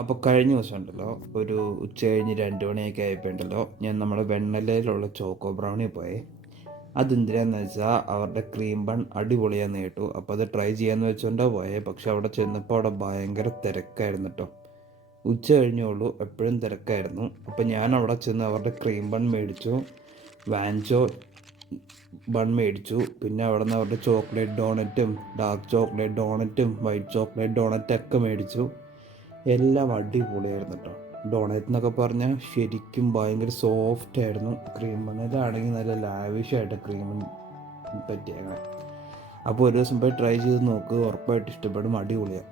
അപ്പോൾ കഴിഞ്ഞ ദിവസം ഉണ്ടല്ലോ, ഒരു ഉച്ച കഴിഞ്ഞ് 2 മണിയൊക്കെ ആയപ്പോൾ ഉണ്ടല്ലോ, ഞാൻ നമ്മുടെ വെണ്ണലയിലുള്ള ചോക്കോ ബ്രൗണി പോയി. അതെന്തിനാന്ന് വെച്ചാൽ അവരുടെ ക്രീം ബൺ അടിപൊളിയാന്ന് കേട്ടു. അപ്പോൾ അത് ട്രൈ ചെയ്യാമെന്ന് വെച്ചുകൊണ്ടാ പോയേ. പക്ഷെ അവിടെ ചെന്നപ്പോൾ അവിടെ ഭയങ്കര തിരക്കായിരുന്നു കേട്ടോ. ഉച്ച കഴിഞ്ഞുള്ളൂ, എപ്പോഴും തിരക്കായിരുന്നു. അപ്പോൾ ഞാൻ അവിടെ ചെന്ന് അവരുടെ ക്രീം ബൺ മേടിച്ചു, വാൻചോ ബൺ മേടിച്ചു. പിന്നെ അവിടെ നിന്ന് അവരുടെ ചോക്ലേറ്റ് ഡോണറ്റും ഡാർക്ക് ചോക്ലേറ്റ് ഡോണറ്റും വൈറ്റ് ചോക്ലേറ്റ് ഡോണറ്റൊക്കെ മേടിച്ചു. എല്ലാം അടിപൊളിയായിരുന്നു കേട്ടോ. ഡോണറ്റ് എന്നൊക്കെ പറഞ്ഞാൽ ശരിക്കും ഭയങ്കര സോഫ്റ്റ് ആയിരുന്നു. ക്രീം ബണ്ണിലാണെങ്കിൽ നല്ല ലാവിഷായിട്ട് ക്രീം പറ്റിയേക്കണം. അപ്പോൾ ഒരു ദിവസം പോയി ട്രൈ ചെയ്ത് നോക്ക്, ഉറപ്പായിട്ട് ഇഷ്ടപ്പെടും. അടിപൊളിയാണ്.